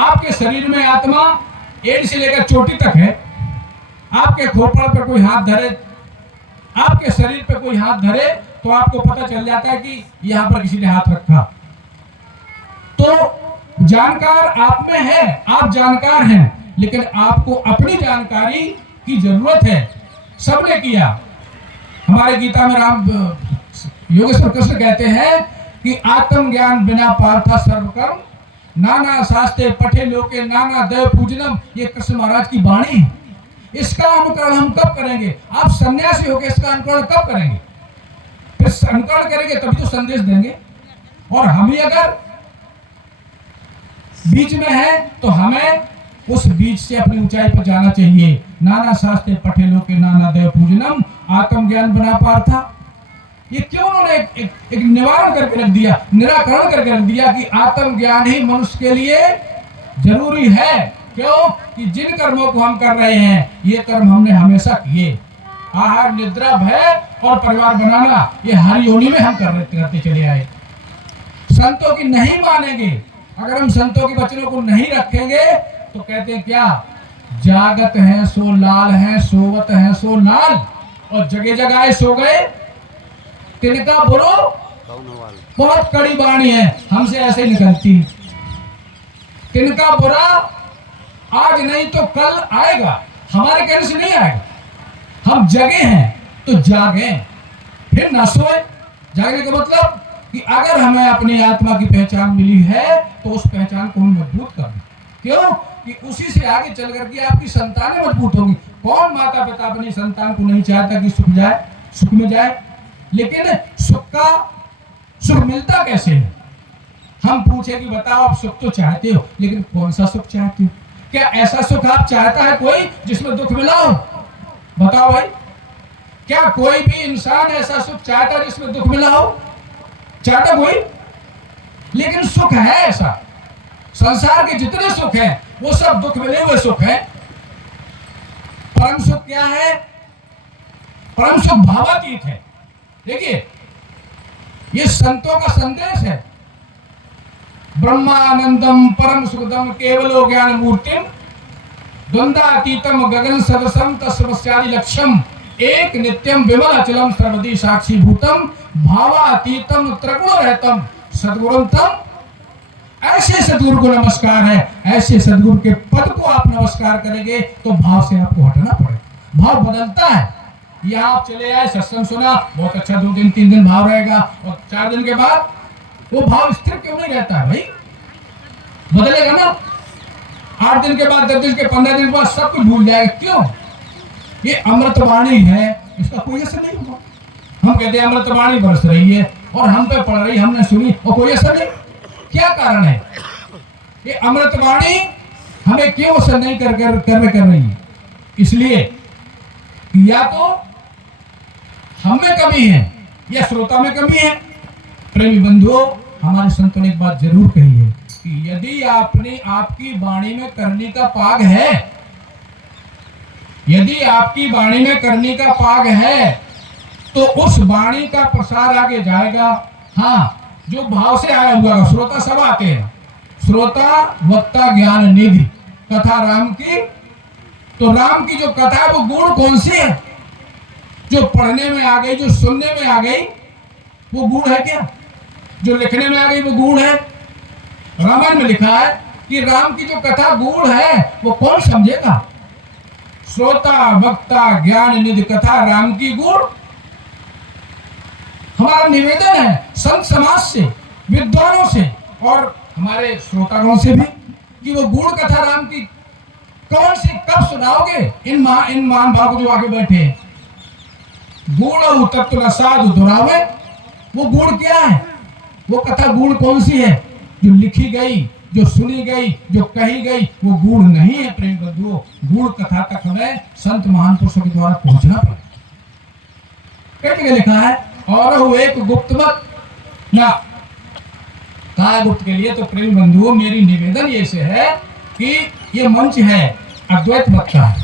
आपके शरीर में आत्मा एड़ी से लेकर चोटी तक है। आपके खोपड़ पर कोई हाथ धरे, आपके शरीर पे कोई हाथ धरे तो आपको पता चल जाता है कि यहां पर किसी ने हाथ रखा। तो जानकार आप में है, आप जानकार हैं, लेकिन आपको अपनी जानकारी की जरूरत है। सबने किया। हमारे गीता में राम योगेश्वर कृष्ण कहते हैं कि आत्म ज्ञान बिना पार्था सर्वकर्म नाना शास्त्रे पठे लोके नाना देव पूजनम। ये कृष्ण महाराज की वाणी है। इसका अनुकरण हम कब करेंगे? आप सन्यासी होकर इसका अनुकरण कब करेंगे? फिर अनुकरण करेंगे तभी तो संदेश देंगे। और हम ही अगर बीच में है तो हमें उस बीच से अपनी ऊंचाई पर जाना चाहिए। नाना शास्त्रे पठे लोके नाना देव पूजनम आत्मज्ञान बना पार्था। ये क्यों उन्होंने एक निवारण करके रख दिया, निराकरण करके रख दिया कि आत्मज्ञान ही मनुष्य के लिए जरूरी है। क्यों? कि जिन कर्मों को हम कर रहे हैं ये कर्म हमने हमेशा किए। आहार निद्रा भय और परिवार बनाना ये हर योनि में हम करते चले आए। संतों की नहीं मानेंगे, अगर हम संतों के वचनों को नहीं रखेंगे तो कहते हैं क्या? जागत है सो लाल है, सोवत है सो लाल, और जगह जगह सो गए तिनका बुरो। बहुत कड़ी वाणी है, हमसे ऐसे निकलती। तिनका बुरा आज नहीं तो कल आएगा, हमारे कहने से नहीं आएगा। हम जगे हैं तो जागे, फिर ना सोए। जागने का मतलब कि अगर हमें अपनी आत्मा की पहचान मिली है तो उस पहचान को हम मजबूत करना। क्यों? कि उसी से आगे चल करके आपकी संतानें मजबूत होगी। कौन माता पिता अपनी संतान को नहीं चाहता कि सुख जाए, सुख में जाए? लेकिन सुख मिलता कैसे है? हम पूछे कि बताओ आप सुख तो चाहते हो, लेकिन कौन सा सुख चाहते हो? क्या ऐसा सुख आप चाहता है कोई जिसमें दुख मिला हो? बताओ भाई, क्या कोई भी इंसान ऐसा सुख चाहता है जिसमें दुख मिला हो? चाहता कोई? लेकिन सुख है ऐसा। संसार के जितने सुख हैं वो सब दुख मिले हुए सुख हैं। परम सुख क्या है? परम सुख भावातीत है। देखिए, ये संतों का संदेश है। ब्रह्मानंदम परम सुखदम केवलो ज्ञान मूर्तिम द्वंद्वातीतम गगन सदसम तस्मस्यादि लक्ष्यम एक नित्यम विमल अचलम सर्वदी साक्षी भूतम भावातीतम त्रिगुण रहतम सद्गुरुम तम। ऐसे सद्गुरु को नमस्कार है। ऐसे सद्गुरु के पद को आप नमस्कार करेंगे तो भाव से आपको हटना पड़ेगा। भाव बदलता है। ये आप चले आए, सत्संग सुना, बहुत अच्छा, 2 दिन 3 दिन भाव रहेगा, और 4 दिन के बाद वो भाव स्थिर क्यों नहीं रहता है भाई? बदलेगा ना। 8 दिन के बाद, 10 दिन के 15 दिन के बाद सब कुछ भूल जाएगा। क्यों? ये अमृतवाणी है, इसका कोई असर नहीं होगा। हम कहते हैं अमृतवाणी बरस रही है और हम पे पड़ रही, हमने सुनी और कोई असर नहीं। क्या कारण है? ये अमृतवाणी हमें क्यों असर नहीं कर रही है? इसलिए या तो हम में कमी है या श्रोता में कमी है। प्रेमी बंधुओं, हमारे संतों ने एक बात जरूर कही है कि यदि आपकी वाणी में करने का पाग है, यदि आपकी वाणी में करने का पाग है तो उस वाणी का प्रसार आगे जाएगा। हाँ, जो भाव से आया हुआ, श्रोता सब आते हैं। श्रोता वक्ता ज्ञान निधि कथा राम की। तो राम की जो कथा है वो गुण कौन सी है? जो पढ़ने में आ गई, जो सुनने में आ गई, वो गुण है क्या? जो लिखने में आ गई वो गुण है? रामायण में लिखा है कि राम की जो कथा गुण है वो कौन समझेगा? श्रोता वक्ता ज्ञान निधि कथा राम की गुण। हमारा निवेदन है संत समाज से, विद्वानों से और हमारे श्रोतागणों से भी कि वो गुण कथा राम की कौन सी, कब सुनाओगे? इन महान भाव जो आगे बैठे हैं। गुण तत्व साधु दुरावे, वो गुण क्या है? वो कथा गुण कौन सी है? जो लिखी गई, जो सुनी गई, जो कही गई, वो गुण नहीं है। प्रेम बंधुओं, गुण कथा तक हमें संत महान पुरुषों के द्वारा पहुंचना पड़ेगा। क्या लिखा है? और एक गुप्त मत ना कहा गुप्त के लिए। तो प्रेम बंधुओं, मेरी निवेदन ये से है कि ये मंच है अद्वैत मत का है।